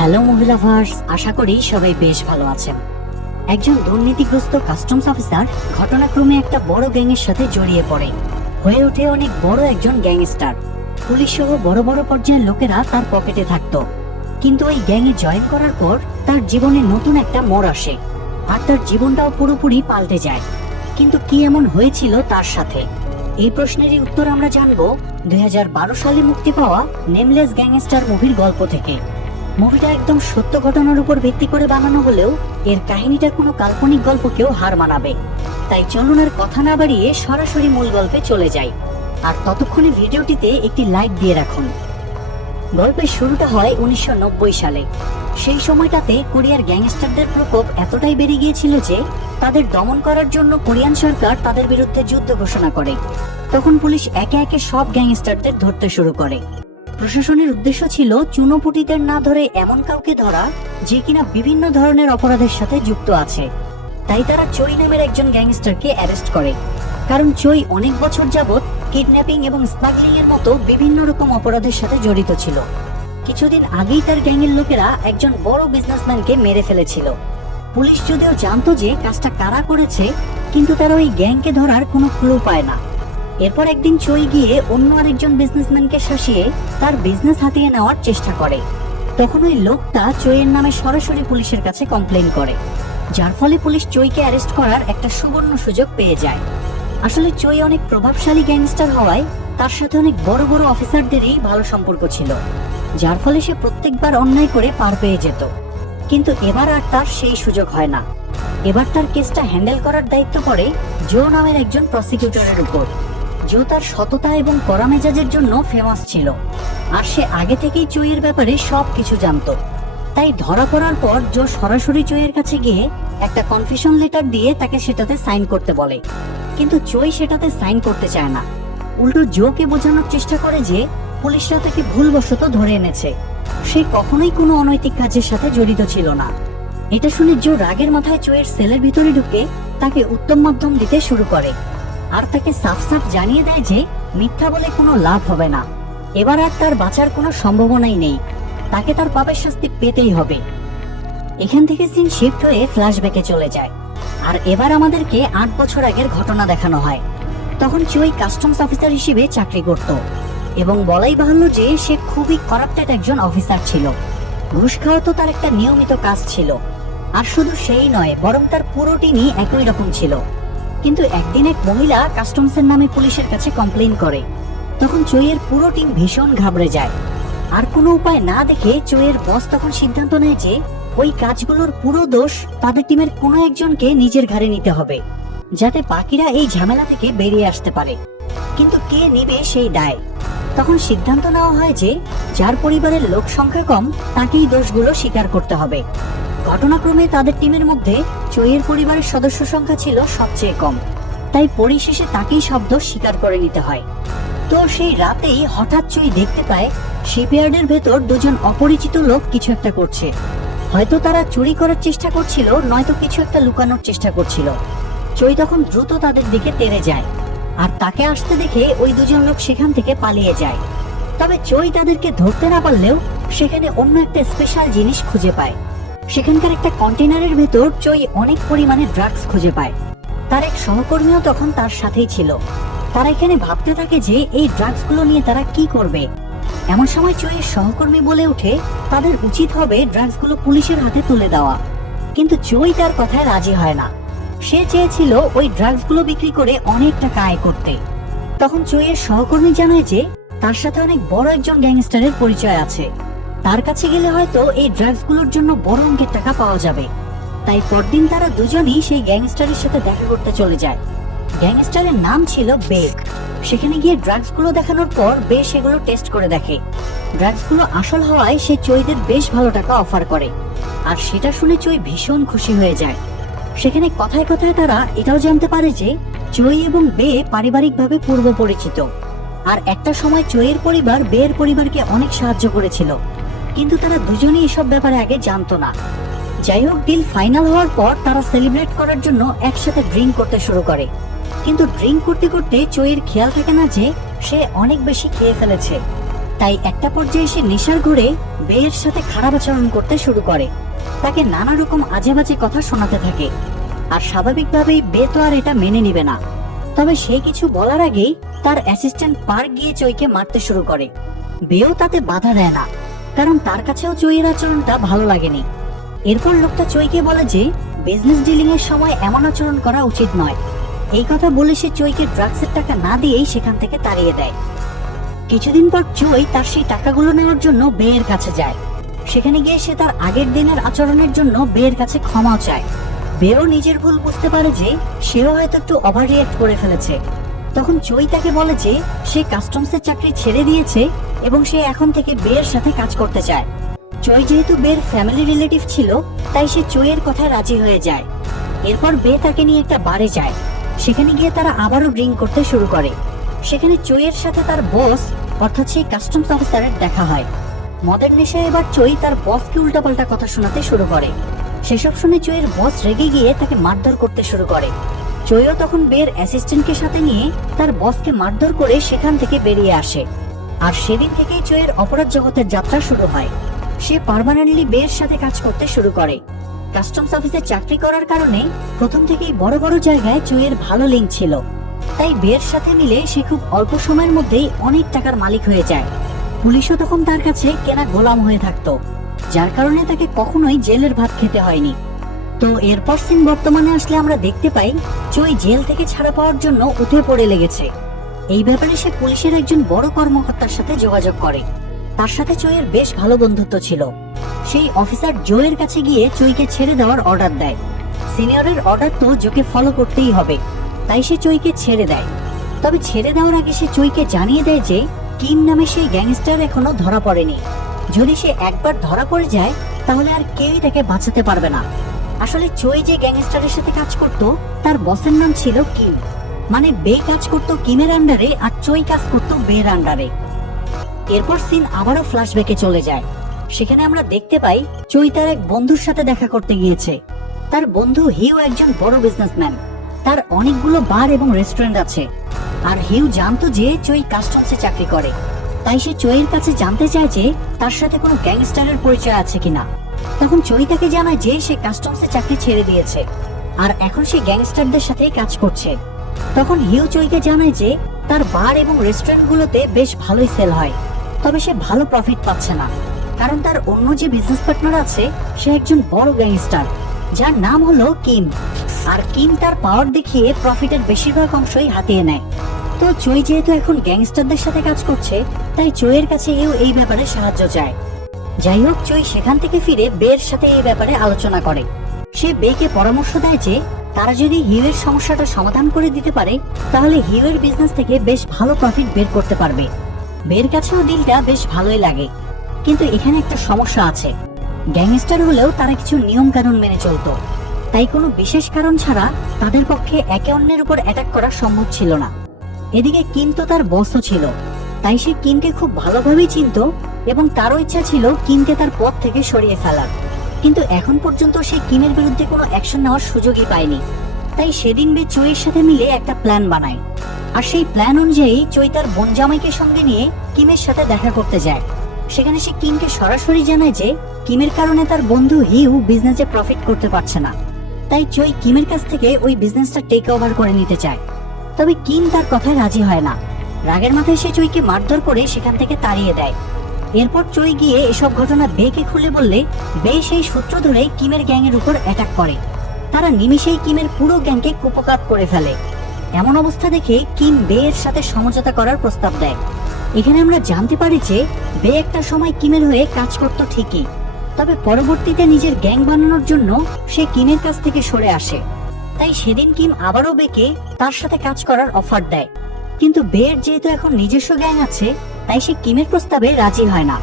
Hello movie lovers, আশা করি সবাই বেশ ভালো আছেন। একজন দুর্নীতিগ্রস্ত কাস্টমস অফিসার ঘটনাক্রমে একটা বড় গ্যাংয়ের সাথে জড়িয়ে পড়ে, হয়ে ওঠে অনেক বড় একজন গ্যাংস্টার। পুলিশ সহ বড় বড় পর্যায়ের লোকেরা তার পকেটে থাকতো, কিন্তু ওই গ্যাংয়ে জয়েন করার পর তার জীবনে নতুন একটা মোড় আসে, আর তার জীবনটাও পুরোপুরি পাল্টে যায়। কিন্তু কি এমন হয়েছিল তার সাথে? এই প্রশ্নেরই উত্তর আমরা জানবো 2012 সালে মুক্তি পাওয়া নেমলেস গ্যাংস্টার মুভির গল্প থেকে। মুভিটা একদম সত্য ঘটনার উপর ভিত্তি করে বানানো হলেও এর কাহিনীটা কোনো কাল্পনিক গল্পকেও হার মানাবে। তাই চলুন আর কথা না বাড়িয়ে সরাসরি মূল গল্পে চলে যাই, আর ততক্ষণে ভিডিওটিতে একটি লাইক দিয়ে রাখুন। গল্পের শুরুটা হয় 1990 সালে। সেই সময়টাতে কোরিয়ার গ্যাংস্টারদের প্রকোপ এতটাই বেড়ে গিয়েছিল যে তাদের দমন করার জন্য কোরিয়ান সরকার তাদের বিরুদ্ধে যুদ্ধ ঘোষণা করে। তখন পুলিশ একে একে সব গ্যাংস্টারদের ধরতে শুরু করে। প্রশাসনের উদ্দেশ্য ছিল চুনোপুটিদের না ধরে এমন কাউকে ধরা যে কিনা বিভিন্ন ধরনের অপরাধের সাথে যুক্ত আছে। তাই তারা চই নামের একজন গ্যাংস্টারকে অ্যারেস্ট করে, কারণ চই অনেক বছর যাবৎ কিডন্যাপিং এবং স্মাগলিং এর মতো বিভিন্ন রকম অপরাধের সাথে জড়িত ছিল। কিছুদিন আগেই তার গ্যাংয়ের লোকেরা একজন বড় বিজনেসম্যানকে মেরে ফেলেছিল। পুলিশ যদিও জানতো যে কাজটা কারা করেছে, কিন্তু তারা ওই গ্যাংকে ধরার কোনো ক্লু পায় না। এরপর একদিন চই গিয়ে অন্য আরেকজন বিজনেসম্যানকে শাসিয়ে তার বিজনেস হাতিয়ে নেওয়ার চেষ্টা করে। তখন ওই লোকটা চইয়ের নামে সরাসরি পুলিশের কাছে কমপ্লেইন করে, যার ফলে পুলিশ চইকে অ্যারেস্ট করার একটা সুবর্ণ সুযোগ পেয়ে যায়। আসলে চই অনেক প্রভাবশালী গ্যাংস্টার হওয়ায় তার সাথে অনেক বড় বড় অফিসারদেরই ভালো সম্পর্ক ছিল, যার ফলে সে প্রত্যেকবার অন্যায় করে পার পেয়ে যেত। কিন্তু এবার আর তার সেই সুযোগ হয় না। এবার তার কেসটা হ্যান্ডেল করার দায়িত্ব পড়ে জো নামের একজন প্রসিকিউটরের উপর। জো তার সততা এবং কড়া মেজাজের জন্য ফেমাস ছিল, আর সে আগে থেকেই চইয়ের ব্যাপারে সবকিছু জানতো। তাই ধরা পড়ার পর জো সরাসরি চইয়ের কাছে গিয়ে একটা কনফেশন লেটার দিয়ে তাকে সেটাতে সাইন করতে বলে। কিন্তু চই সেটাতে সাইন করতে চায় না। উল্টো জোকে বোঝানোর চেষ্টা করে যে পুলিশরা তাকে ভুলবশত ধরে এনেছে, সে কখনোই কোনো অনৈতিক কাজের সাথে জড়িত ছিল না। এটা শুনে জো রাগের মাথায় চইয়ের সেলের ভিতরে ঢুকে তাকে উত্তম মাধ্যম দিতে শুরু করে, আর তাকে সাফ সাফ জানিয়ে দেয় যে মিথ্যা বলে কোনো লাভ হবে না। এবার আর তার বাঁচার কোনো সম্ভাবনাই নেই, তাকে তার পাপের শাস্তি পেতেই হবে। এখান থেকে সিন শিফট হয়ে ফ্ল্যাশব্যাকে চলে যায়, আর এবার আমাদেরকে 8 বছর আগের ঘটনা দেখানো হয়। তখন চই কাস্টমস অফিসার হিসেবে চাকরি করত, এবং বলাই বাহুল্য যে সে খুবই করাপ্টেড একজন অফিসার ছিল। ঘুষ খাওয়া তো তার একটা নিয়মিত কাজ ছিল। আর শুধু সেই নয়, বরং তার পুরো টিমই একই রকম ছিল। কিন্তু একদিন এক মহিলা কাস্টমসের নামে পুলিশের কাছে কমপ্লেইন করে। তখন চইয়ের পুরো টিম ভীষণ ঘাবড়ে যায়। আর কোনো উপায় না দেখে চইয়ের বস তখন সিদ্ধান্ত নেয় যে ওই কাজগুলোর পুরো দোষ তাদের টিমের কোনো একজনকে নিজের ঘাড়ে নিতে হবে, যাতে বাকিরা এই ঝামেলা থেকে বেরিয়ে আসতে পারে। কিন্তু কে নিবে সেই দায়? তখন সিদ্ধান্ত নেওয়া হয় যে যার পরিবারের লোক সংখ্যা কম তাকেই দোষগুলো স্বীকার করতে হবে। ঘটনাক্রমে তাদের টিমের মধ্যে চইয়ের পরিবারের সদস্য সংখ্যা ছিল সবচেয়ে কম, তাই পরিশেষে তাকেই সব দোষ স্বীকার করে নিতে হয়। তো সেই রাতেই হঠাৎ চই দেখতে পায় শিপইয়ার্ডের ভেতর দুজন অপরিচিত লোক কিছু একটা করছে। হয়তো তারা চুরি করার চেষ্টা করছিল, নয়তো কিছু একটা লুকানোর চেষ্টা করছিল। চই তখন দ্রুত তাদের দিকে তেড়ে যায়, আর তাকে আসতে দেখে ওই দুজন লোক সেখান থেকে পালিয়ে যায়। তবে চই তাদেরকে ধরতে না পারলেও সেখানে অন্য একটা স্পেশাল জিনিস খুঁজে পায়। সেখানকার একটা কন্টেনারের ভেতর চই অনেক পরিমাণে ড্রাগস খুঁজে পায়। তার এক সহকর্মীও তখন তার সাথেই ছিল। তারা এখানে ভাবতে থাকে যে এই ড্রাগসগুলো নিয়ে তারা কি করবে। এমন সময় চইয়ের সহকর্মী বলে ওঠে তাদের উচিত হবে ড্রাগসগুলো পুলিশের হাতে তুলে দেওয়া। কিন্তু চই তার কথায় রাজি হয় না। সে চেয়েছিল ওই ড্রাগসগুলো বিক্রি করে অনেক টাকা আয় করতে। তখন চইয়ের সহকর্মী জানায় যে তার সাথে অনেক বড় একজন গ্যাংস্টারের পরিচয় আছে, তার কাছে গেলে হয়তো এই ড্রাগসগুলোর জন্য বড় অঙ্কের টাকা পাওয়া যাবে। তাই পরদিন তারা দুজনই সেই গ্যাংস্টারের সাথে দেখা করতে চলে যায়। গ্যাংস্টারের নাম ছিল বেক। সেখানে গিয়ে ড্রাগসগুলো দেখানোর পর বে সেগুলো টেস্ট করে দেখে। ড্রাগসগুলো আসল হওয়ায় সে চইদের বেশ ভালো টাকা অফার করে, আর সেটা শুনে চই ভীষণ খুশি হয়ে যায়। সেখানে কথায় কথায় তারা এটাও জানতে পারে যে চই এবং বে পারিবারিকভাবে পূর্ব পরিচিত, আর একটা সময় চইয়ের পরিবার বের পরিবারকে অনেক সাহায্য করেছিল, কিন্তু তারা দুজনেই এসব ব্যাপারে আগে জানতো না। যাই হোক, ডিল ফাইনাল হওয়ার পর তারা সেলিব্রেট করার জন্য একসাথে ড্রিঙ্ক করতে শুরু করে। কিন্তু ড্রিঙ্ক করতে করতে চইয়ের খেয়াল থাকে না যে সে অনেক বেশি খেয়ে ফেলেছে। তাই একটা পর্যায়ে সে নেশার ঘুরে বেয়ের সাথে খারাপ আচরণ করতে শুরু করে, তাকে নানা রকম আজে বাজে কথা শোনাতে থাকে। আর স্বাভাবিকভাবেই বে তো আর এটা মেনে নিবে না। তবে সে কিছু বলার আগেই তার অ্যাসিস্ট্যান্ট পার্ক গিয়ে চইকে মারতে শুরু করে। বেও তাতে বাধা দেয় না, কারণ তার কাছেও চইয়ের আচরণটা ভালো লাগেনি। এরপর লোকটা চইকে বলে যে বিজনেস ডিলিং এর সময় এমন আচরণ করা উচিত নয়। এই কথা বলে সে চইকে ড্রাগসের টাকা না দিয়েই সেখান থেকে তাড়িয়ে দেয়। কিছুদিন পর চই তার সেই টাকাগুলো নেওয়ার জন্য বেয়ের কাছে যায়। সেখানে গিয়ে সে তার আগের দিনের আচরণের জন্য বেয়ের কাছে ক্ষমাও চায়। বেও নিজের ভুল বুঝতে পারে যে সেও হয়তো একটু ওভার রিঅ্যাক্ট করে ফেলেছে। তখন চই তাকে বলে যে সে কাস্টমসের চাকরি ছেড়ে দিয়েছে এবং সে এখন থেকে বেয়ের সাথে কাজ করতে চায়। চই যেহেতু বেয়ের ফ্যামিলি রিলেটিভ ছিল, তাই সে চইয়ের কথায় রাজি হয়ে যায়। এরপর বে তাকে নিয়ে একটা বারে যায়। সেখানে গিয়ে তারা আবারও ড্রিঙ্ক করতে শুরু করে। সেখানে চইয়ের সাথে তার বস অর্থাৎ সেই কাস্টমস অফিসারের দেখা হয়। মদের নেশায় এবার চই তার বসকে উল্টাপাল্টা কথা শোনাতে শুরু করে। সেসব শুনে চইয়ের বস রেগে গিয়ে তাকে মারধর করতে শুরু করে। চইও তখন বেয়ের অ্যাসিস্ট্যান্টকে সাথে নিয়ে তার বসকে মারধর করে সেখান থেকে বেরিয়ে আসে। আর সেদিন থেকেই চইয়ের অপরাধ জগতের যাত্রা শুরু হয়। সে পার্মানেন্টলি বেয়ের সাথে কাজ করতে শুরু করে। কাস্টমস অফিসে চাকরি করার কারণে প্রথম থেকেই বড় বড় জায়গায় চইয়ের ভালো লিঙ্ক ছিল। তাই বেয়ের সাথে মিলে সে খুব অল্প সময়ের মধ্যেই অনেক টাকার মালিক হয়ে যায়। পুলিশও তখন তার কাছে কেনা গোলাম হয়ে থাকতো, যার কারণে তাকে কখনোই জেলের ভাত খেতে হয়নি। তো এরপর সিন বর্তমানে আসলে আমরা দেখতে পাই চই জেল থেকে ছাড়া পাওয়ার জন্য উঠে পড়ে লেগেছে। এই ব্যাপারে সে পুলিশের একজন বড় কর্মকর্তার সাথে যোগাযোগ করে। তার সাথে চইয়ের বেশ ভালো বন্ধুত্ব ছিল। সেই অফিসার জোয়ের কাছে গিয়ে চইকে ছেড়ে দেওয়ার অর্ডার দেয়। সিনিয়রের অর্ডার তো জোকে ফলো করতেই হবে, তাই সে চইকে ছেড়ে দেয়। তবে ছেড়ে দেওয়ার আগে সে চইকে জানিয়ে দেয় যে কিম নামে সেই গ্যাংস্টার এখনো ধরা পড়েনি। যদি সে একবার ধরা পড়ে যায় তাহলে আর কেউই তাকে বাঁচাতে পারবে না। আসলে চই যে গ্যাংস্টারের সাথে কাজ করত তার বসের নাম ছিল কিম, মানে বে কাজ করত কিমের আন্ডারে আর চই কাজ করত বের আন্ডারে। এরপর সিন আবারও ফ্ল্যাশব্যাকে চলে যায়। সেখানে আমরা দেখতে পাই চই তার এক বন্ধুর সাথে দেখা করতে গিয়েছে। তার বন্ধু হিউ একজন বড় বিজনেসম্যান। তার অনেকগুলো বার এবং রেস্টুরেন্ট আছে। আর হিউ জানতো যে চই কাস্টমসে চাকরি করে, তাই সে চইয়ের কাছে জানতে চায় যে তার সাথে কোনো গ্যাংস্টারের পরিচয় আছে কিনা। তখন চই তাকে জানায় যে সে কাস্টমসে চাকরি ছেড়ে দিয়েছে আর এখন সে গ্যাংস্টারদের সাথে কাজ করছে। তখন হিউ চইকে জানায় যে তার বার এবং রেস্টুরেন্টগুলোতে বেশ ভালোই সেল হয়, তবে সে ভালো প্রফিট পাচ্ছে না, কারণ তার অন্য যে বিজনেস পার্টনার আছে সে একজন বড় গ্যাংস্টার যার নাম হলো কিম। আর কিম তার পাওয়ার দেখিয়ে প্রফিটের বেশিরভাগ অংশই হাতিয়ে নেয়। তো চই যেহেতু এখন গ্যাংস্টারদের সাথে কাজ করছে, তাই চইয়ের কাছে হিউ এই ব্যাপারে সাহায্য চায়। যাই হোক, চই সেখান থেকে ফিরে বের সাথে এই ব্যাপারে আলোচনা করে। সে বেকে পরামর্শ দেয় যে তারা যদি হিউয়ের সমস্যাটা সমাধান করে দিতে পারে তাহলে হিউয়ের বিজনেস থেকে বেশ ভালো প্রফিট বের করতে পারবে। বের কাছেও ডিলটা বেশ ভালোই লাগে, কিন্তু এখানে একটা সমস্যা আছে। গ্যাংস্টার হলেও তারা কিছু নিয়ম কানুন মেনে চলতো, তাই কোনো বিশেষ কারণ ছাড়া তাদের পক্ষে একে অন্যের উপর অ্যাটাক করা সম্ভব ছিল না। এদিকে কিম তো তার বসও ছিল, তাই সে কিমকে খুব ভালোভাবেই চিনতো এবং তারও ইচ্ছা ছিল কিমকে তার পথ থেকে সরিয়ে ফেলার। কিন্তু এখন পর্যন্ত সে কিমের বিরুদ্ধে কোনো অ্যাকশন নেওয়ার সুযোগই পায়নি। তাই সেদিন বে চইয়ের সাথে মিলে একটা প্ল্যান বানায়। আর সেই প্ল্যান অনুযায়ী চই তার বোন জামাইকে সঙ্গে নিয়ে কিমের সাথে দেখা করতে যায়। সেখানে সে কিমকে সরাসরি জানায় যে কিমের কারণে তার বন্ধু হিউ বিজনেসে প্রফিট করতে পারছে না, তাই চই কিমের কাছ থেকে ওই বিজনেসটা টেক ওভার করে নিতে চায়। তবে কিম তার কথায় রাজি হয় না। রাগের মাথায় সে চইকে মারধর করে সেখান থেকে তাড়িয়ে দেয়। এরপর চই গিয়ে এসব ঘটনা বেকে খুলে বললে বে সেই সূত্র ধরে কিমের গ্যাংয়ের উপর অ্যাটাক করে। তারা নিমিষেই কিমের পুরো গ্যাংকে কুপকাত করে ফেলে। এমন অবস্থা দেখে কিম বে এর সাথে সমঝোতা করার প্রস্তাব দেয়। এখানে আমরা জানতে পারি যে বে একটা সময় কিমের হয়ে কাজ করত ঠিকই, তবে পরবর্তীতে নিজের গ্যাং বানানোর জন্য সে কিমের কাছ থেকে সরে আসে। তাই সেদিন কিম আবারও বেকে তার সাথে কাজ করার অফার দেয়, কিন্তু বের যেহেতু এখন নিজস্ব গ্যাং আছে তাই সে কিমের প্রস্তাবে রাজি হয় না।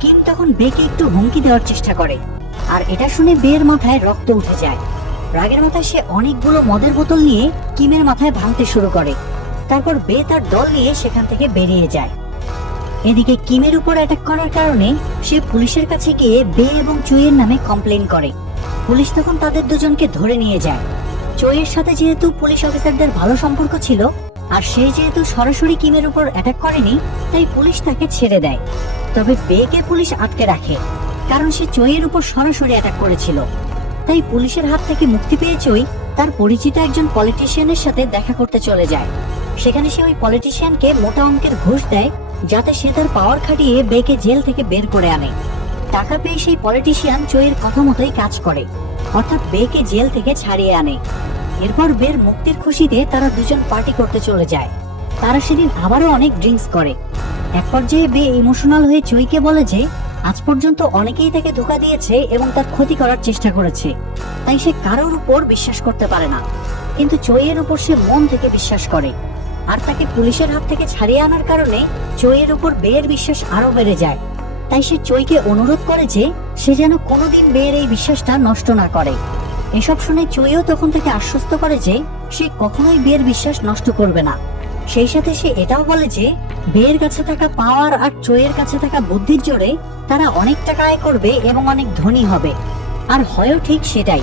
কিম তখন বেকে একটু হুমকি দেওয়ার চেষ্টা করে, আর এটা শুনে বের মাথায় রক্ত উঠে যায়। রাগের মাথায় সে অনেকগুলো মদের বোতল নিয়ে কিমের মাথায় ভাঙতে শুরু করে। তারপর বে তার দল নিয়ে সেখান থেকে বেরিয়ে যায়। এদিকে কিমের উপর অ্যাটাক করার কারণে সে পুলিশের কাছে গিয়ে বে এবং চুইয়ের নামে কমপ্লেন করে। পুলিশ তখন তাদের দুজনকে ধরে নিয়ে যায়। চইয়ের সাথে যেহেতু পুলিশ অফিসারদের ভালো সম্পর্ক ছিল, আর সে যেহেতু সরাসরি কিমের উপর অ্যাটাক করেনি, তাই পুলিশ তাকে ছেড়ে দেয়। তবে বেকে পুলিশ আটকে রাখে, কারণ সে চইয়ের উপর সরাসরি অ্যাটাক করেছিল। তাই পুলিশের হাত থেকে মুক্তি পেয়ে চই তার পরিচিত একজন পলিটিশিয়ানের সাথে দেখা করতে চলে যায়। সেখানে সে ওই পলিটিশিয়ানকে মোটা অঙ্কের ঘুষ দেয়, যাতে সে তার পাওয়ার খাটিয়ে বেকে জেল থেকে বের করে আনে। টাকা পেয়ে সেই পলিটিশিয়ান চইয়ের কথা মতোই কাজ করে, অর্থাৎ বেকে জেল থেকে ছাড়িয়ে আনে। এরপর বের মুক্তির খুশিতে তারা দুজন পার্টি করতে চলে যায়। তারা সেদিন আবারও অনেক ড্রিঙ্কস করে। এক পর্যায়ে বে ইমোশনাল হয়ে চইকে বলে যে আজ পর্যন্ত অনেকেই তাকে ধোঁকা দিয়েছে এবং তার ক্ষতি করার চেষ্টা করেছে, তাই সে কারোর উপর বিশ্বাস করতে পারে না। কিন্তু চইয়ের উপর সে মন থেকে বিশ্বাস করে, আর তাকে পুলিশের হাত থেকে ছাড়িয়ে আনার কারণে চইয়ের উপর বেয়ের বিশ্বাস আরো বেড়ে যায়। তাই সে চইকে অনুরোধ করে যে সে যেন কোনোদিন বেয়ের এই বিশ্বাসটা নষ্ট না করে। এসব শুনে চইও তখন তাকে আশ্বস্ত করে যে সে কখনোই বেয়ের বিশ্বাস নষ্ট করবে না। সেই সাথে সে এটাও বলে যে বেয়ের কাছে থাকা পাওয়ার আর চইয়ের কাছে থাকা বুদ্ধির জোরে তারা অনেক টাকা আয় করবে এবং অনেক ধনী হবে। আর হয়ও ঠিক সেটাই।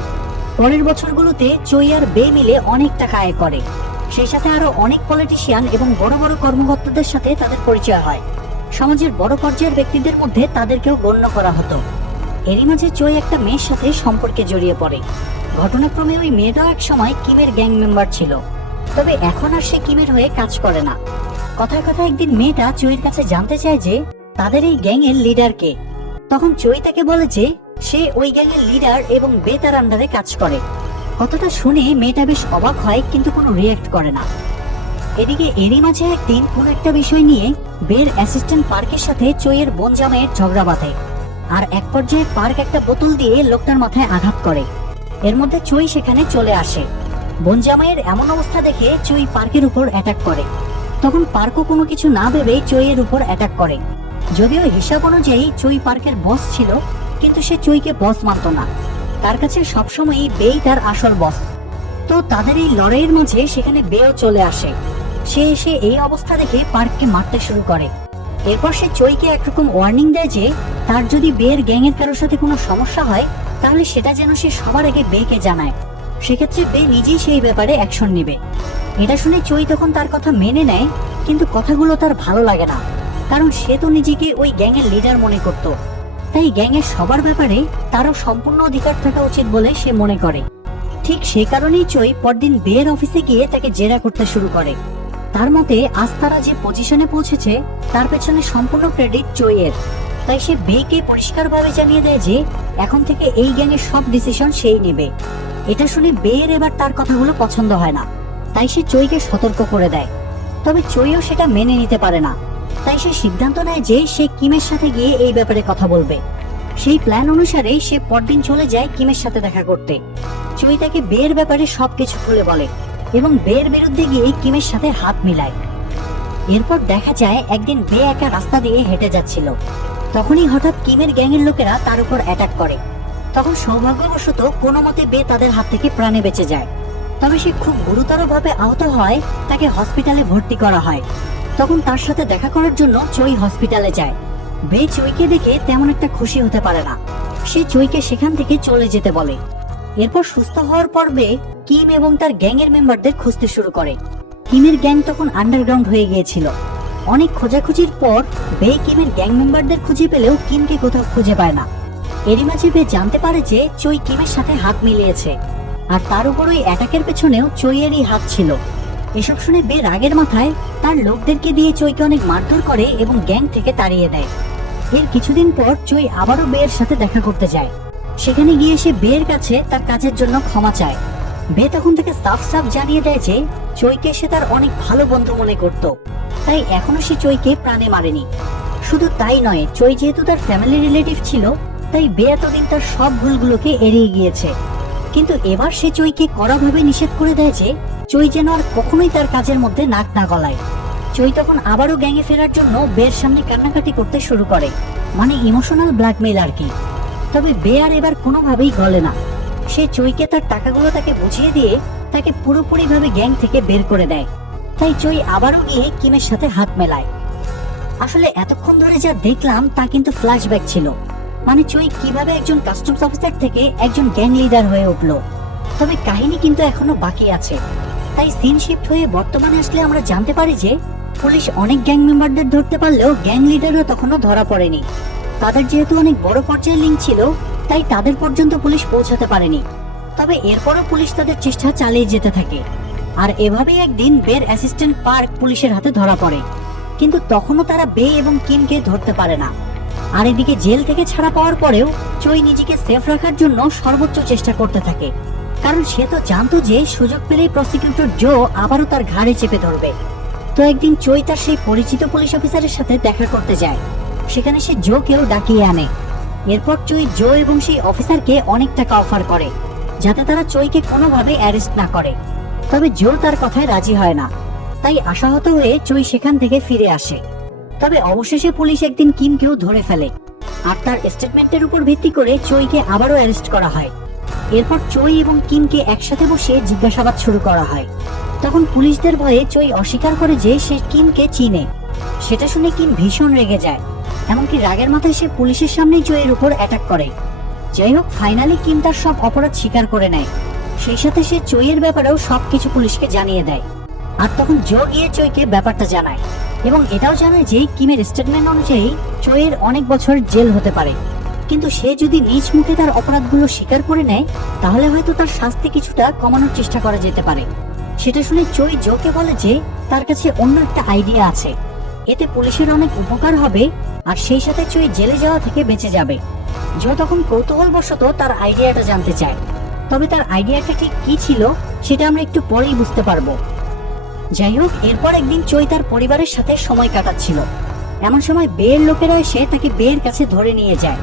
পরের বছরগুলোতে চই আর বে মিলে অনেক টাকা আয় করে। সেই সাথে আরো অনেক পলিটিশিয়ান এবং বড় বড় কর্মকর্তাদের সাথে তাদের পরিচয় হয়। সমাজের বড় পর্যায়ের ব্যক্তিদের মধ্যে তাদেরকেও গণ্য করা হতো। এরই মাঝে চই একটা মেয়ের সাথে সম্পর্কে জড়িয়ে পড়ে। ঘটনাক্রমে ওই মেয়েটাও এক সময় কিমের গ্যাং মেম্বার ছিল, তবে এখন আর সে কিমের হয়ে কাজ করে না। কথায় কথায় একদিন মেয়েটা চইয়ের কাছে জানতে চায় যে তাদের এই গ্যাং এর লিডার কে। তখন চই তাকে বলে যে সে ওই গ্যাং এর লিডার এবং বে তার আন্ডারে কাজ করে। কথাটা শুনে মেয়েটা বেশ অবাক হয়, কিন্তু কোনো রিয়াক্ট করে না। এদিকে এরই মাঝে একদিন কোন একটা বিষয় নিয়ে বের অ্যাসিস্ট্যান্ট পার্কের সাথে চইয়ের বোন জামাইয়ের ঝগড়া বাঁধে, আর এক পর্যায়ে পার্ক একটা বোতল দিয়ে লোকটার মাথায় আঘাত করে। এর মধ্যে চই সেখানে চলে আসে। বোন জামাইয়ের এমন অবস্থা দেখে চই পার্কের উপর অ্যাটাক করে। তখন পার্কও কোনো কিছু না ভেবে চইয়ের উপর অ্যাটাক করে। যদিও হিসাব অনুযায়ী চই পার্কের বস ছিল, কিন্তু সে চইকে বস মানত না। তার কাছে সবসময়ই বেই তার আসল বস। তো তাদের এই লড়াইয়ের মাঝে সেখানে বেও চলে আসে। সে এসে এই অবস্থা দেখে পার্ককে মারতে শুরু করে। এরপর সে চইকে একরকম ওয়ার্নিং দেয় যে তার যদি বের গ্যাংয়ের কারোর সাথে কোনো সমস্যা হয়, তাহলে সেটা যেন সে সবার আগে বেকে জানায়। সেক্ষেত্রে বে নিজেই সেই ব্যাপারে অ্যাকশন নেবে। এটা শুনে চই তখন তার কথা মেনে নেয়, কিন্তু কথাগুলো তার ভালো লাগে না, কারণ সে তো নিজেকে ওই গ্যাংয়ের লিডার মনে করত। তাই গ্যাংয়ের সবার ব্যাপারে তারও সম্পূর্ণ অধিকার থাকা উচিত বলে সে মনে করে। ঠিক সে কারণেই চই পরদিন বের অফিসে গিয়ে তাকে জেরা করতে শুরু করে। তার মতে আজ তারা যে পজিশনে পৌঁছেছে তার পেছনে সম্পূর্ণ ক্রেডিট চইয়ের। তাই সে বেকে পরিষ্কারভাবে জানিয়ে দেয় যে এখন থেকে এই গ্যাংয়ের সব ডিসিশন সেই নেবে। এটা শুনে বের এবার তার কথাগুলো পছন্দ হয় না, তাই সে চইকে সতর্ক করে দেয়। তবে চইও সেটা মেনে নিতে পারে না। তাই সে সিদ্ধান্ত নেয় যে সে কিমের সাথে গিয়ে এই ব্যাপারে কথা বলবে। সেই প্ল্যান অনুসারে সে পরদিন চলে যায় কিমের সাথে দেখা করতে। চই তাকে বের ব্যাপারে সবকিছু খুলে বলে এবং বের বিরুদ্ধে গিয়ে কিমের সাথে হাত মিলায়। এরপর দেখা যায় একদিন বে একা রাস্তা দিয়ে হেঁটে যাচ্ছিল। তখনই হঠাৎ কিমের গ্যাংয়ের লোকেরা তার উপর অ্যাটাক করে। তখন সৌভাগ্যবশত কোনো মতে বে তাদের হাত থেকে প্রাণে বেঁচে যায়। তবে সে খুব গুরুতরভাবে আহত হয়, তাকে হসপিটালে ভর্তি করা হয়। তখন তার সাথে দেখা করার জন্য চই হসপিটালে যায়। বে চইকে দেখে তেমন একটা খুশি হতে পারে না। সে চইকে সেখান থেকে চলে যেতে বলে। এরপর সুস্থ হওয়ার পর বে কিম এবং তার গ্যাংয়ের মেম্বারদের খুঁজতে শুরু করে। কিমের গ্যাং তখন আন্ডারগ্রাউন্ড হয়ে গিয়েছিল। অনেক খোঁজাখুঁজির পর বে কিমের গ্যাং মেম্বারদের খুঁজে পেলেও কিমকে কোথাও খুঁজে পায় না। এরই মাঝে বে জানতে পারে যে চই কিমের সাথে হাত মিলিয়েছে, আর তার উপর ওই অ্যাটাকের পেছনেও চইয়েরই হাত ছিল। এসব শুনে বে রাগের মাথায় তার লোকদেরকে দিয়ে চইকে অনেক মারধর করে এবং গ্যাং থেকে তাড়িয়ে দেয়। এর কিছুদিন পর চই আবারও বের সাথে দেখা করতে যায়। সেখানে গিয়ে সে বের কাছে তার কাজের জন্য ক্ষমা চায়। বে তখন থেকে সাফ সাফ জানিয়ে দেয় যে চইকে সে তার অনেক ভালো বন্ধু মনে করত, তাই এখনো সে চইকে প্রাণে মারেনি। শুধু তাই নয়, চই যেহেতু তার ফ্যামিলি রিলেটিভ ছিল, তাই বে এতদিন তার সব ভুলগুলোকে এড়িয়ে গিয়েছে। কিন্তু এবার সে চইকে কড়াভাবে নিষেধ করে দেয় যে চই যেন আর কখনোই তার কাজের মধ্যে নাক না গলায়। চই তখন আবারও গ্যাংয়ে ফেরার জন্য বের সামনে কান্নাকাটি করতে শুরু করে, মানে ইমোশনাল ব্ল্যাকমেইল আর কি। তবে বে আর এবার কোনোভাবেই গলে না। সে চইকে তার টাকাগুলো তাকে বুঝিয়ে দিয়ে তাকে পুরোপুরিভাবে গ্যাং থেকে বের করে দেয়। তাই চই আবারও গিয়ে কিমের সাথে হাত মেলায়। আসলে এতক্ষণ ধরে যা দেখলাম তা কিন্তু ফ্ল্যাশব্যাক ছিল, মানে চই কিভাবে একজন কাস্টমস অফিসার থেকে একজন গ্যাং লিডার হয়ে উঠলো। তবে কাহিনী কিন্তু এখনো বাকি আছে। তাই সিন শিফট হয়ে বর্তমানে আসলে আমরা জানতে পারি যে পুলিশ অনেক গ্যাং মেম্বারদের ধরতে পারলেও গ্যাং লিডারও তখনও ধরা পড়েনি। তাদের যেহেতু অনেক বড় পর্যায়ের লিঙ্ক ছিল, তাই তাদের পর্যন্ত পুলিশ পৌঁছাতে পারেনি। তবে এরপরও পুলিশ তাদের চেষ্টা চালিয়ে যেতে থাকে। আর এভাবেই একদিন বের অ্যাসিস্ট্যান্ট পার্ক পুলিশের হাতে ধরা পড়ে, কিন্তু তখনও তারা বে এবং কিমকে ধরতে পারে না। আর এদিকে জেল থেকে ছাড়া পাওয়ার পরেও চই নিজেকে সেফ রাখার জন্য সর্বোচ্চ চেষ্টা করতে থাকে, কারণ সে তো জানতো যে সুযোগ পেলেই প্রসিকিউটর জো আবারও তার ঘাড়ে চেপে ধরবে। তো একদিন চই তার সেই পরিচিত পুলিশ অফিসারের সাথে দেখা করতে যায়। সেখানে সে জোকেও ডাকিয়ে আনে। এরপর চই জো এবং সেই অফিসারকে অনেক টাকা অফার করে, যাতে তারা চইকে কোনোভাবে অ্যারেস্ট না করে। তবে জো তার কথায় রাজি হয় না। তাই আশাহত হয়ে চই সেখান থেকে ফিরে আসে। তবে অবশেষে পুলিশ একদিন কিমকেও ধরে ফেলে, আর তার স্টেটমেন্টের উপর ভিত্তি করে চইকে আবারও অ্যারেস্ট করা হয়। এরপর চই এবং কিমকে একসাথে বসে জিজ্ঞাসাবাদ শুরু করা হয়। তখন পুলিশদের ভয়ে চই অস্বীকার করে যে সে কিমকে চিনে। সেটা শুনে কিম ভীষণ রেগে যায়, এমনকি রাগের মাথায় সে পুলিশের সামনেই চইয়ের উপর অ্যাটাক করে। যাই হোক, ফাইনালি কিম তার সব অপরাধ স্বীকার করে নেয়। সেই সাথে সে চইয়ের ব্যাপারেও সবকিছু পুলিশকে জানিয়ে দেয়। আর তখন জো গিয়ে চইকে ব্যাপারটা জানায় এবং এটাও জানায় যে কিমের স্টেটমেন্ট অনুযায়ী চইয়ের অনেক বছর জেল হতে পারে, কিন্তু সে যদি নিজ মুখে তার অপরাধগুলো স্বীকার করে নেয় তাহলে হয়তো তার শাস্তি কিছুটা কমানোর চেষ্টা করা যেতে পারে। সেটা শুনে চই জোকে বলে যে তার কাছে অন্য একটা আইডিয়া আছে, এতে পুলিশের অনেক উপকার হবে আর সেই সাথে চই জেলে যাওয়া থেকে বেঁচে যাবে। জো তখন কৌতূহলবশত তার আইডিয়াটা জানতে চায়, তবে তার আইডিয়াটা ঠিক কি ছিল সেটা আমরা একটু পরেই বুঝতে পারবো। যাই হোক, এরপর একদিন চই তার পরিবারের সাথে সময় কাটাচ্ছিল। এমন সময় বের লোকেরা এসে তাকে বের কাছে ধরে নিয়ে যায়।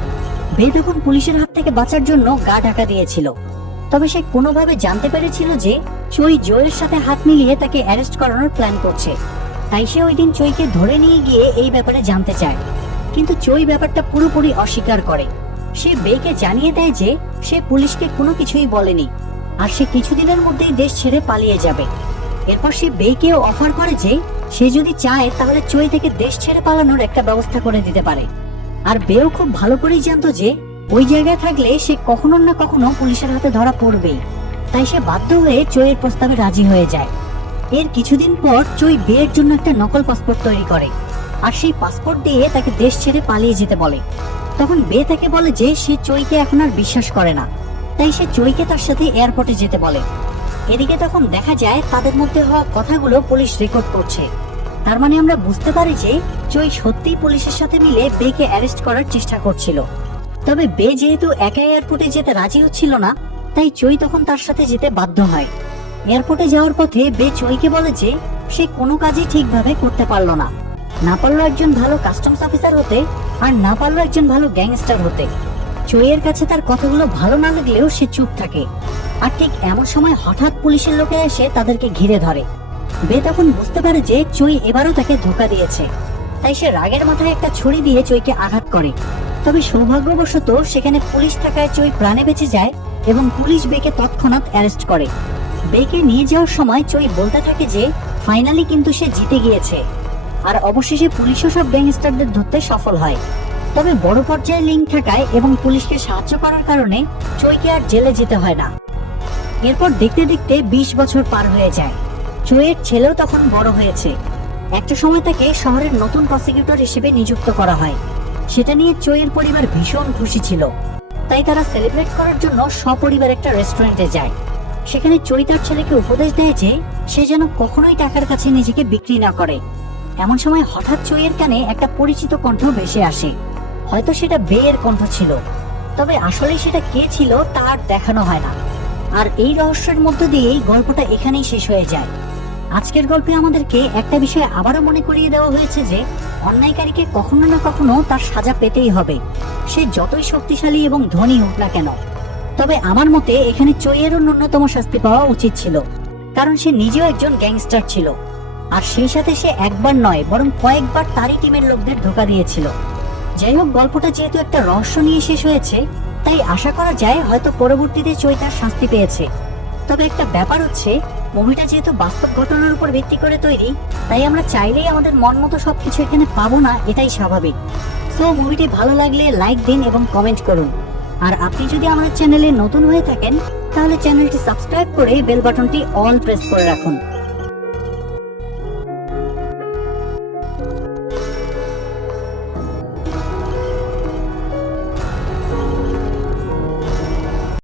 বে তখন পুলিশের হাত থেকে বাঁচার জন্য গা ঢাকা দিয়েছিল, তবে সে কোনোভাবে জানতে পেরেছিল যে চই জোয়ের সাথে হাত মিলিয়ে তাকে অ্যারেস্ট করানোর প্ল্যান করছে। তাই সে ওই দিন চইকে ধরে নিয়ে গিয়ে এই ব্যাপারে জানতে চায়, কিন্তু চই ব্যাপারটা পুরোপুরি অস্বীকার করে। সে বেকে জানিয়ে দেয় যে সে পুলিশকে কোনো কিছুই বলেনি আর সে কিছুদিনের মধ্যেই দেশ ছেড়ে পালিয়ে যাবে। এরপর সে বেকেও অফার করে যে সে যদি চায় তাহলে চই থেকে দেশ ছেড়ে পালানোর একটা ব্যবস্থা করে দিতে পারে। আর বেও খুব ভালো করেই জানতো যে ওই জায়গায় থাকলে সে কখনো না কখনো পুলিশের হাতে ধরা পড়বেই। তাই সে বাধ্য হয়ে চইয়ের প্রস্তাবে রাজি হয়ে যায়। এর কিছুদিন পর চই বের জন্য একটা নকল পাসপোর্ট তৈরি করে আর সেই পাসপোর্ট দিয়ে তাকে দেশ ছেড়ে পালিয়ে যেতে বলে। তখন বে তাকে বলে যে সে চইকে এখন আর বিশ্বাস করে না, তাই সে চইকে তার সাথে এয়ারপোর্টে যেতে বলে। এদিকে তখন দেখা যায় তাদের মধ্যে হওয়া কথাগুলো পুলিশ রেকর্ড করছে। তার মানে আমরা বুঝতে পারি যে চই সত্যিই পুলিশের সাথে মিলে বেকে অ্যারেস্ট করার চেষ্টা করছিল। তবে বে যেহেতু একা এয়ারপোর্টে যেতে রাজি হচ্ছিল না, তাই চই তখন তার সাথে যেতে বাধ্য হয়। এয়ারপোর্টে যাওয়ার পথে বে চইকে বলে যে সে কোনো কাজই ঠিকভাবে করতে পারলো না, না পারলো একজন ভালো কাস্টমস অফিসার হতে আর না পারলো একজন ভালো গ্যাংস্টার হতে। চইয়ের কাছে তার কথাগুলো ভালো না লাগলেও সে চুপ থাকে। আর ঠিক এমন সময় হঠাৎ পুলিশের লোকেরা এসে তাদেরকে ঘিরে ধরে। বে তখন বুঝতে পারে যে চই এবারও তাকে ধোঁকা দিয়েছে, তাই সে রাগের মাথায় একটা ছুরি দিয়ে চইকে আঘাত করে। তবে সৌভাগ্যবশত সেখানে পুলিশ থাকায় চই প্রাণে বেঁচে যায় এবং পুলিশ বেকে তৎক্ষণাৎ অ্যারেস্ট করে। বেকে নিয়ে যাওয়ার সময় চই বলতে থাকে যে ফাইনালি কিন্তু সে জিতে গিয়েছে। আর অবশেষে পুলিশও সব গ্যাংস্টারদের ধরতে সফল হয়। তবে বড় পর্যায়ে লিঙ্ক থাকায় এবং পুলিশকে সাহায্য করার কারণে চইকে আর জেলে যেতে হয় না। এরপর দেখতে দেখতে 20 বছর পার হয়ে যায়। চইয়ের ছেলেও তখন বড় হয়েছে। একটা সময় তাকে শহরের নতুন প্রসিকিউটর হিসেবে নিযুক্ত করা হয়। সেটা নিয়ে চইয়ের পরিবার ভীষণ খুশি ছিল, তাই তারা সেলিব্রেট করার জন্য সপরিবার একটা রেস্টুরেন্টে যায়। সেখানে চই তার ছেলেকে উপদেশ দেয় যে সে যেন কখনোই টাকার কাছে নিজেকে বিক্রি না করে। এমন সময় হঠাৎ চইয়ের কানে একটা পরিচিত কণ্ঠ ভেসে আসে। হয়তো সেটা বেয়ের কণ্ঠ ছিল, তবে আসলে সেটা কে ছিল তা আর দেখানো হয় না। আর এই রহস্যের মধ্য দিয়েই গল্পটা এখানেই শেষ হয়ে যায়। আজকের গল্পে আমাদেরকে একটা বিষয় আবারও মনে করিয়ে দেওয়া হয়েছে যে অন্যায়কারীকে কখনো না কখনো তার সাজা পেতেই হবে, সে যতই শক্তিশালী এবং ধনী হোক না কেন। তবে আমার মতে এখানে চইয়েরও ন্যূনতম শাস্তি পাওয়া উচিত ছিল, কারণ সে নিজেও একজন গ্যাংস্টার ছিল। আর সেই সাথে সে একবার নয় বরং কয়েকবার তারই টিমের লোকদের ধোঁকা দিয়েছিল। যাই হোক, গল্পটা যেহেতু একটা রহস্য নিয়ে শেষ হয়েছে, তাই আশা করা যায় হয়তো পরবর্তীতে চই তার শাস্তি পেয়েছে। তবে একটা ব্যাপার হচ্ছে, মুভিটা যেহেতু বাস্তব ঘটনার উপর ভিত্তি করে তৈরি, তাই আমরা চাইলেই আমাদের মন মতো সবকিছু এখানে পাবো না, এটাই স্বাভাবিক। সো মুভিটি ভালো লাগলে লাইক দিন এবং কমেন্ট করুন। আর আপনি যদি আমাদের চ্যানেলে নতুন হয়ে থাকেন তাহলে চ্যানেলটি সাবস্ক্রাইব করে বেল বাটনটি অল প্রেস করে রাখুন।